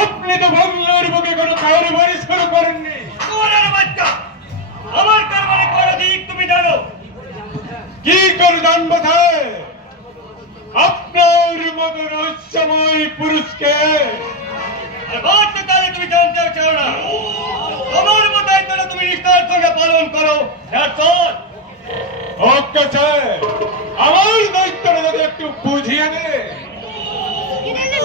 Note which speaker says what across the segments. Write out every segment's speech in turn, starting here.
Speaker 1: আপনি তো বাংলার বুকে কোনো কারবারি শুরু করেননি।
Speaker 2: আমার কারবারে করে দিক তুমি জানো?
Speaker 1: কি করে জানব আপনার মতো রহস্যময় পুরুষকে
Speaker 2: তাহলে তুমি জানতে চাও না। তোমার মতো দায়িত্বটা তুমি নিষ্ঠার সঙ্গে পালন করো.
Speaker 1: ওকে স্যার আমার দায়িত্বটা যদি একটু বুঝিয়ে দে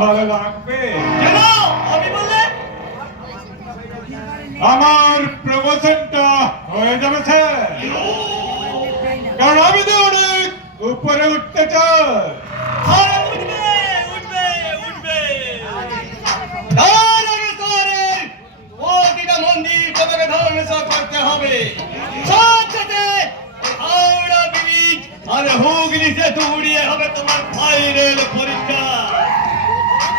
Speaker 1: ভালো লাগবে? আমার প্রমোশনটা হয়ে যাবে স্যার কারণ আমি তো অনেক উপরে উঠতে চাই।
Speaker 2: প্রতিটা মন্দির তোমাকে ধ্বংস করতে হবে। সাথে হাওড়া ব্রিজ আর উড়িয়ে হবে তোমার ফাইনাল পরীক্ষা।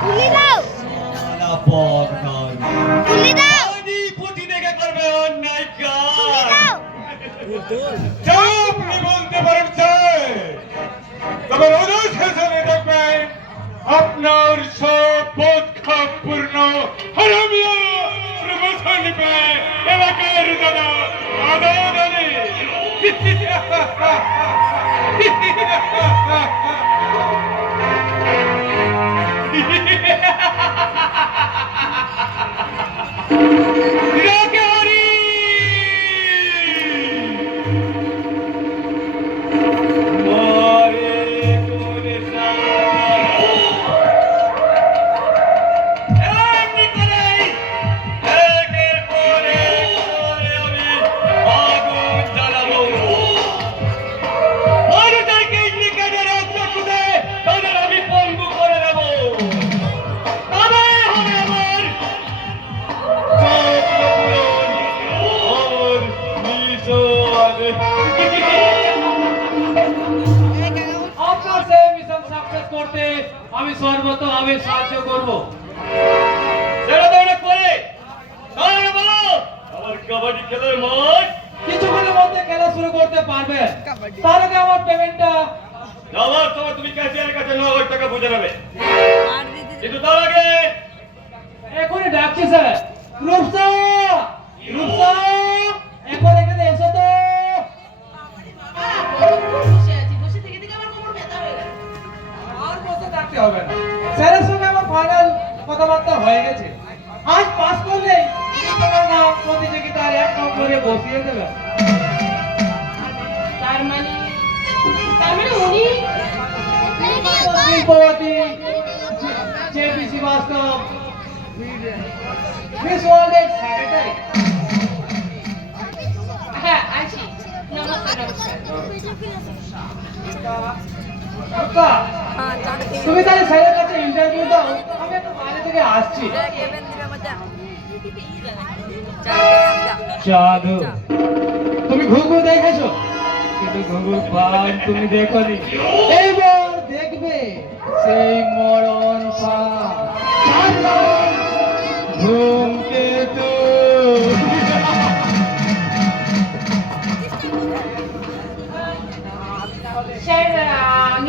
Speaker 3: তুলি দাও।
Speaker 2: পথ নয়
Speaker 3: তুলি দাও।
Speaker 2: পুঁথি দেখে করবে অন্যায় কাজ
Speaker 3: দাও।
Speaker 1: বলতে পারেন তবে শেষে দেখবেন আপনার সব পূর্ণ হারামিয়া প্রমোশন পেয়ে এলাকার দাদা আদানি
Speaker 4: Tidak সর্বতভাবে সাহায্য করব?
Speaker 2: আমার কাবাডি খেলার মাঠ?
Speaker 4: কিছুক্ষণের মধ্যে খেলা শুরু করতে পারবে। তার
Speaker 2: তুমি
Speaker 4: তাহলে স্যারের কাছে ইন্টারভিউ দাও আমি একটু বাইরে থেকে আসছি। জাদু তুমি ঘুঘু দেখেছ? কিন্তু ঘুঘু পান তুমি দেখোনি? এইবার দেখবে সেই মরণ পান। যার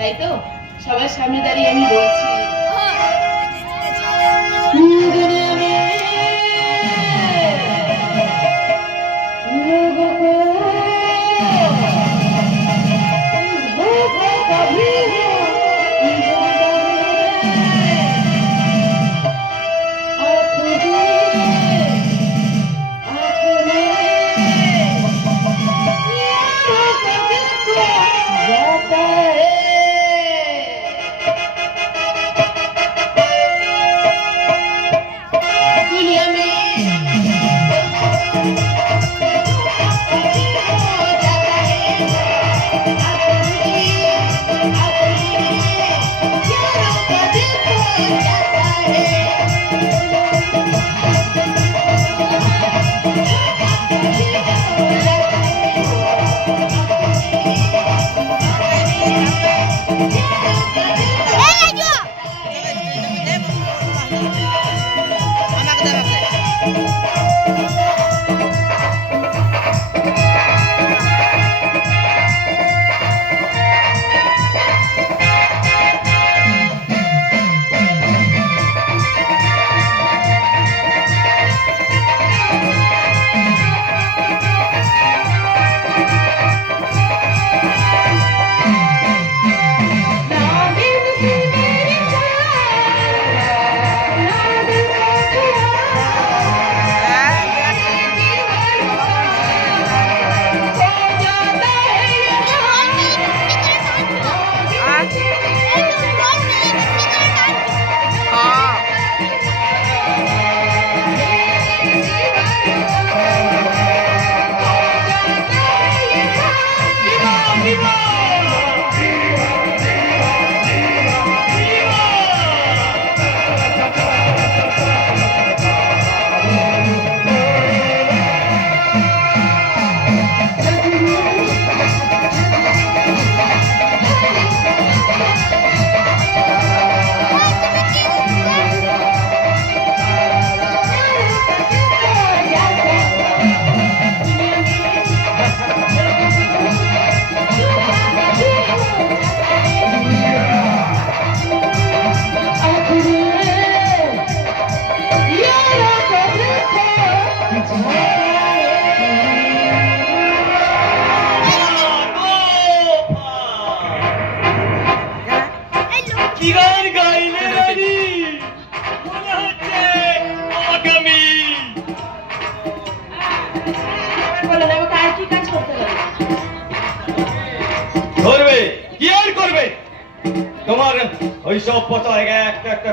Speaker 5: তাই তো? সবার সামনে দাঁড়িয়ে আমি বলছি।
Speaker 2: হ্যাঁ।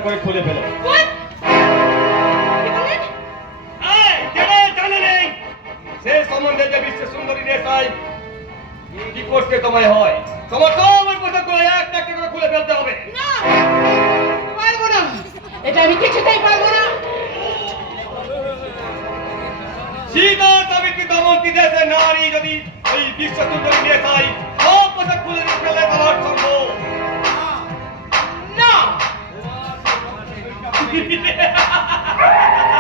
Speaker 2: করে খুলে ফেলো। সে সম্বন্ধে যে বিশ্ব সুন্দরী কি করতে তোমায় হয়? তোমার পোশাক করে একটা একটা করে খুলে ফেলতে হবে।
Speaker 5: পারব না। এটা আমি কিছুতেই পারব না।
Speaker 2: নারী যদি ওই বিশ্ব সুন্দরী নেশায় সব পোশাক খুলে ফেলে তোমার সম্ভব। Yeah.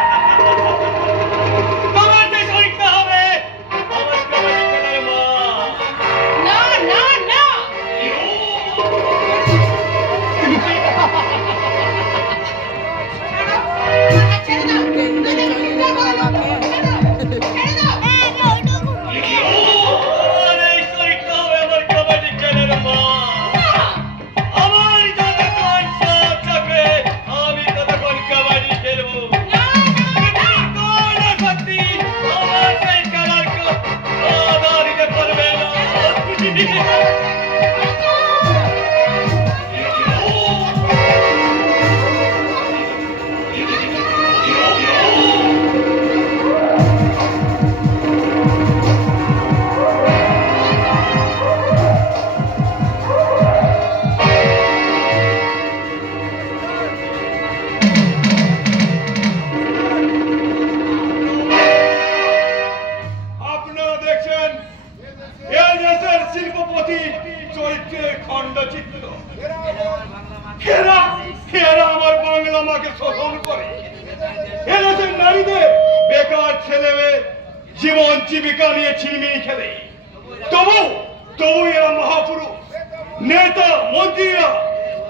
Speaker 2: মন্ত্রীরা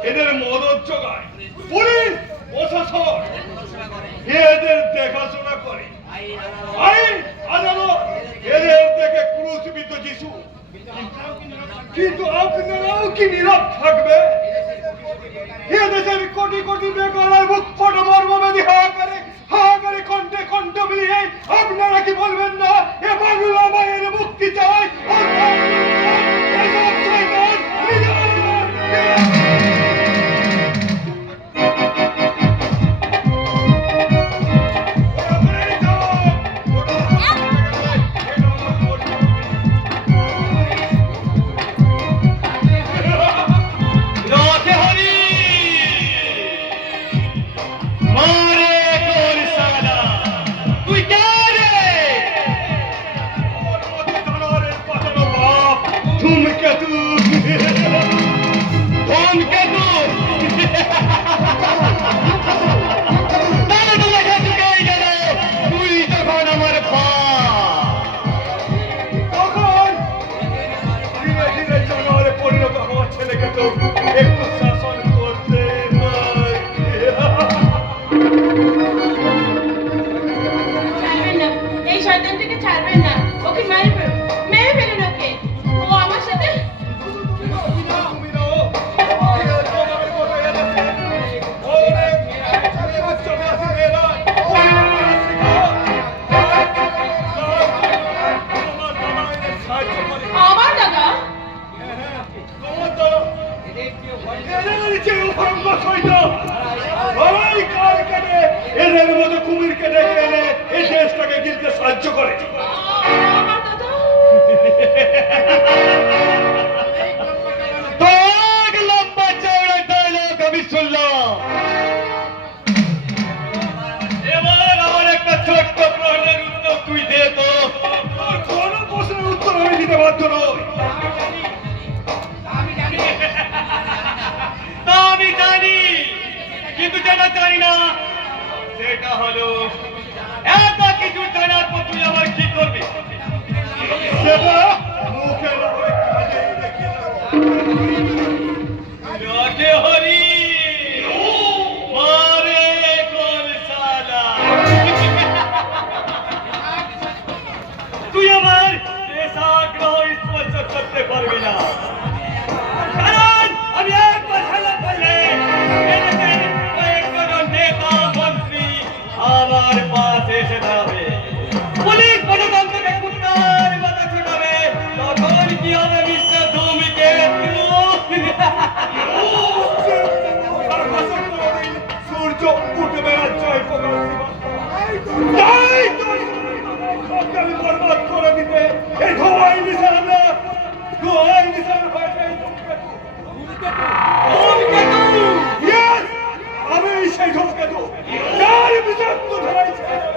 Speaker 2: এদের মদত যোগায়। পুলিশ, প্রশাসন, এদের দেখাশোনা করে। আইন আদালত, এদের দেখে ক্রুশবিদ্ধ যিশু। কিন্তু আপনারাও কি নীরব থাকবে? দেশের কোটি কোটি বেকার বুক ফটো মর্মবেদী, হাহাকারে হাহাকারে কণ্ঠে কণ্ঠ মিলিয়ে আপনারা কি বলবেন না? এ বাংলা মায়ের মুক্তি চাই। নিজের এদের মতো কুমিরকে ডেকে এনে এই দেশটাকে গিলতে সাহায্য করে। ছোট্ট প্রশ্নের উত্তর তুই দে তো। তোর কোনো প্রশ্নের উত্তর আমি দিতে বাধ্য নই। কিন্তু যেটা জানি না। সেটা হলো এত কিছু তাই তো সবকে আমি বরবাদ করে দিতে এই ধোয়াই নিশানা! আমি সেই ধূমকেতু যার বিষাক্ত ধোঁয়ায়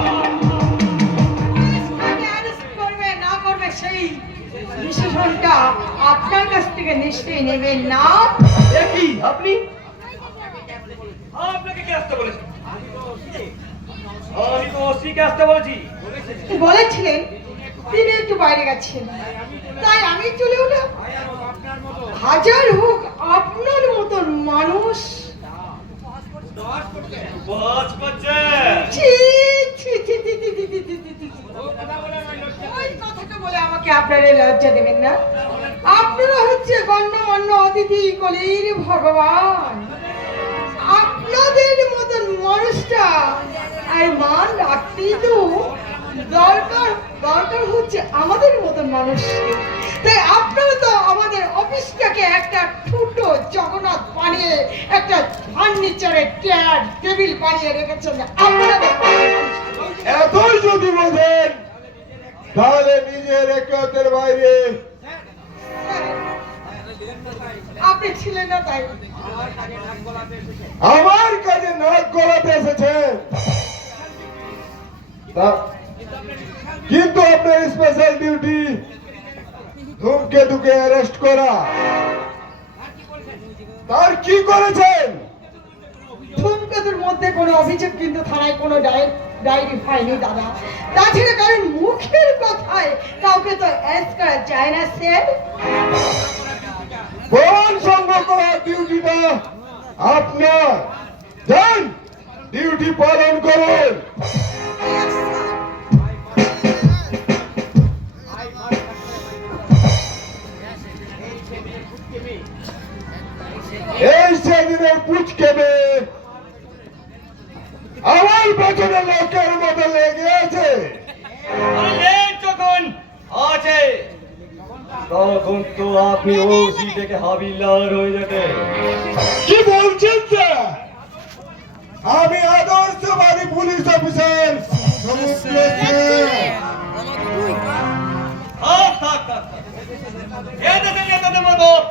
Speaker 6: ডিসিশনটা আপনার কাছ থেকে নিশ্চয়ই নেবেন না।
Speaker 2: কি আপনি? আপনাকে কে আসতে বলেছি? আমি তো ওসিকে আসতে বলেছি।
Speaker 6: বলেছিলেন তিনি একটু বাইরে গেছেন। তাই আমি চলে উঠলাম হাজার হোক আপনার মতন মানুষ আপনারা লজ্জা দেবেন না। আপনারা হচ্ছে গণ্যমান্য অতিথি কলির ভগবান। আপনাদের মতন মানুষটা আর মান রাখতেই দরকার দরকার হচ্ছে আমাদের মতন মানুষকে। তাই আপনারা তো আমাদের অফিসটাকে একটা ছোটো জগন্নাথ বানিয়ে একটা ফার্নিচারের চেয়ার টেবিল বানিয়ে রেখেছেন। আপনাদের
Speaker 7: এতই যদি বোঝেন তাহলে নিজের একতের বাইরে।
Speaker 6: আপনি ছিলেন না তাই।
Speaker 7: আমার কাছে নাক গলাতে এসেছেন। তা- কিন্তু আপনার স্পেশাল ডিউটি ধূমকেতুকে অ্যারেস্ট করা। তার কি করেছেন?
Speaker 6: ধূমকেতুর মধ্যে কোনো অভিযোগ কিন্তু থানায় কোনো ডায়েরি ডায়েরি হয়নি দাদা। তাছাড়া কারণ মুখের কথায় কাউকে তো অ্যারেস্ট করা যায় না স্যার।
Speaker 7: সংগ্রহ করার ডিউটিটা আপনার। যান ডিউটি পালন করুন। এই সেদিনের পুচকেবে। আমার পেছনে লোকের মতো লেগে আছে।
Speaker 2: যখন আছে তখন তো আপনি ওসি থেকে হাবিলদার হয়ে যেতে
Speaker 7: কি বলছেন স্যার আমি আদর্শবাদী পুলিশ অফিসার
Speaker 2: থাক থাক থাক। থাক।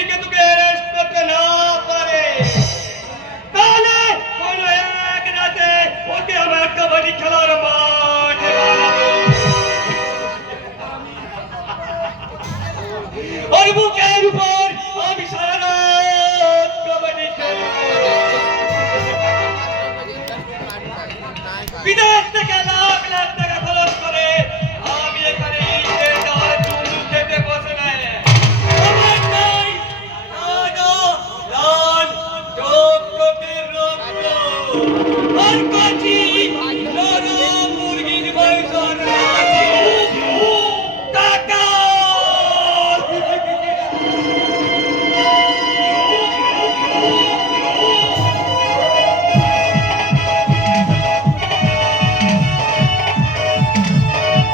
Speaker 2: विनाश केला.